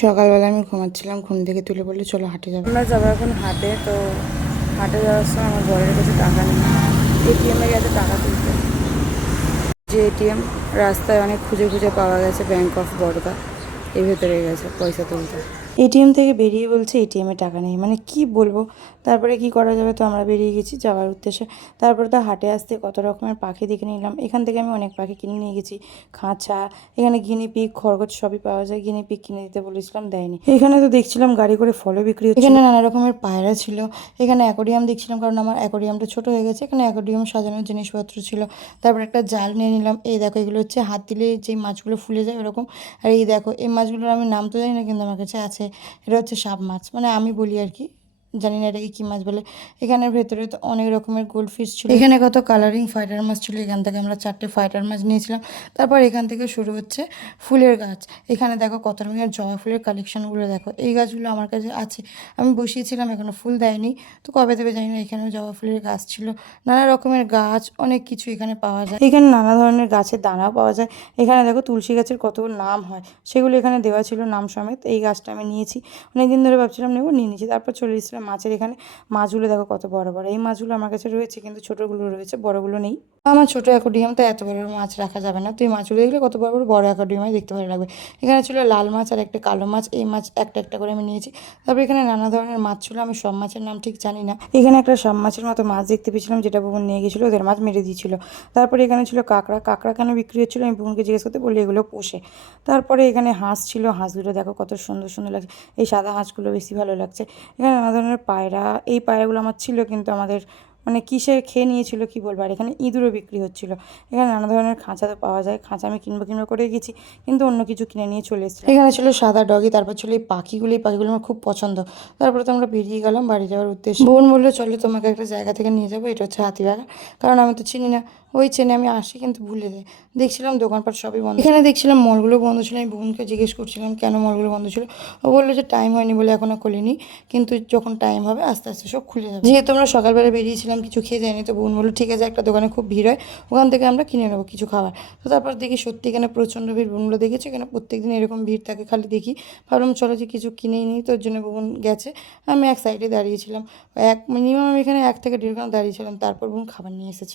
সকালবেলা আমি ঘুমাচ্ছিলাম, ঘুম থেকে তুলে বললো চলো হাঁটে যাবো। আমরা যাবো এখন হাটে। তো হাটে যাওয়ার সময় আমার বরের কাছে টাকা নেই, এটিএমে গেছে টাকা তুলতে। যে এটিএম রাস্তায় অনেক খুঁজে খুঁজে পাওয়া গেছে, ব্যাঙ্ক অফ বরোদা, এর ভেতরে গেছে পয়সা তুলতে। এটিএম থেকে বেরিয়ে বলছে এটিএমে টাকা নেই, মানে কি বলবো। তারপরে কি করা যাবে, তো আমরা বেরিয়ে গেছি যাওয়ার উদ্দেশ্যে। তারপরে তো হাটে আসতে কত রকমের পাখি দেখে নিলাম। এখান থেকে আমি অনেক পাখি কিনে নিয়ে গেছি, খাঁচা, এখানে গিনিপিগ, খরগোশ সবই পাওয়া যায়। গিনিপিগ কিনে দিতে বলেছিলাম, দেয়নি। এখানে তো দেখছিলাম গাড়ি করে ফলও বিক্রি হচ্ছে, এখানে নানা রকমের পায়রা ছিল। এখানে অ্যাকোরিয়াম দেখছিলাম, কারণ আমার অ্যাকোরিয়ামটা ছোট হয়ে গেছে। এখানে অ্যাকোরিয়াম সাজানোর জিনিসপত্র ছিল। তারপর একটা জাল নিয়ে নিলাম। এই দেখো, এগুলো হচ্ছে হাত দিলে যেই মাছগুলো ফুলে যায় ওরকম। আর এই দেখো, এই মাছগুলোর আমি নাম তো জানি না, কিন্তু আমার কাছে আছে। এটা হচ্ছে সাপ মাছ, মানে আমি বলি আর কি, জানি না এটাকে কী মাছ বলে। এখানের ভেতরে তো অনেক রকমের গোল্ড ফিশ ছিল। এখানে কত কালারিং ফাইটার মাছ ছিল। এখান থেকে আমরা 4টে ফাইটার মাছ নিয়েছিলাম। তারপর এখান থেকে শুরু হচ্ছে ফুলের গাছ। এখানে দেখো কত রকমের জবা ফুলের কালেকশনগুলো দেখো। এই গাছগুলো আমার কাছে আছে, আমি বসিয়েছিলাম, এখনও ফুল দেয়নি, তো কবে দেবে জানি না। এখানেও জবা ফুলের গাছ ছিল, নানা রকমের গাছ, অনেক কিছু এখানে পাওয়া যায়। এখানে নানা ধরনের গাছের দানাও পাওয়া যায়। এখানে দেখো তুলসী গাছের কত নাম হয়, সেগুলো এখানে দেওয়া ছিল নাম সমেত। এই গাছটা আমি নিয়েছি, অনেকদিন ধরে ভাবছিলাম নেবো, নিয়ে নিয়েছি। তারপর চলে এসেছিলাম মাছের এখানে। মাছগুলো দেখো কত বড় বড়। এই মাছগুলো আমার কাছে রয়েছে, কিন্তু ছোটোগুলো রয়েছে, বড়গুলো নেই। আমার ছোটো অ্যাকোরিয়াম, তো এত বড় মাছ রাখা যাবে না। তুই মাছগুলো দেখলে কত বড় বড়, বড় অ্যাকোরিয়ামে দেখতে ভালো লাগবে। এখানে ছিল লাল মাছ আর একটা কালো মাছ। এই মাছ একটা একটা করে আমি নিয়েছি। তারপর এখানে নানা ধরনের মাছ ছিল, আমি সব মাছের নাম ঠিক জানি না। এখানে একটা সব মাছের মতো মাছ দেখতে পেয়েছিলাম, যেটা বুবন নিয়ে গেছিলো, ওদের মাছ মেরে দিয়েছিল। তারপরে এখানে ছিল কাঁকড়া। কাঁকড়া কেন বিক্রি হচ্ছিলো আমি বুবনকে জিজ্ঞেস করতে বললি এগুলো পোষে। তারপরে এখানে হাঁস ছিল, হাঁসগুলো দেখো কত সুন্দর সুন্দর লাগছে। এই সাদা হাঁসগুলো বেশি ভালো লাগছে। এখানে নানা ধরনের পায়রা। এই পায়রাগুলো আমার ছিল, কিন্তু আমাদের মানে কিসে খেয়ে নিয়েছিল কি বলবো। আর এখানে ইঁদুরও বিক্রি হচ্ছিল। এখানে নানা ধরনের খাঁচা তো পাওয়া যায়। খাঁচা আমি কিনবো কিনবো করে গেছি, কিন্তু অন্য কিছু কিনে নিয়ে চলে এসেছি। এখানে ছিল সাদা ডগি। তারপর ছিল এই পাখিগুলো। এই পাখিগুলো আমার খুব পছন্দ। তারপরে তো আমরা বেরিয়ে গেলাম বাড়ি যাওয়ার উদ্দেশ্যে। বোন বললো চলো তোমাকে একটা জায়গা থেকে নিয়ে যাবো, এটা হচ্ছে হাতিবাগান। কারণ আমি তো চিনি না, ওই চেনে আমি আসি কিন্তু ভুলে যাই। দেখছিলাম দোকানপাট সবই বন্ধ। এখানে দেখছিলাম মলগুলো বন্ধ ছিল। আমি বোনকে জিজ্ঞেস করছিলাম কেন মলগুলো বন্ধ ছিল। ও বললো যে টাইম হয়নি বলে এখনও খুলিনি, কিন্তু যখন টাইম হবে আস্তে আস্তে সব খুলে যাবে। যেহেতু আমরা সকালবেলা বেরিয়েছিলাম, কিছু খেয়ে যায়নি, তো বোন বললো ঠিক আছে, একটা দোকানে খুব ভিড় হয়, ওখান থেকে আমরা কিনে নেবো কিছু খাবার। তো তারপর দেখি সত্যি এখানে প্রচণ্ড ভিড়। বোনগুলো দেখেছে এখানে প্রত্যেকদিন এরকম ভিড় থাকে, খালি দেখি। ভাবলাম চলো যে কিছু কিনেই নিই, তোর জন্য বোন গেছে। আমি এক সাইডে দাঁড়িয়েছিলাম, মিনিমাম আমি এখানে 1 থেকে 1.5 ঘন্টা দাঁড়িয়েছিলাম। তারপর বোন খাবার নিয়ে এসেছে।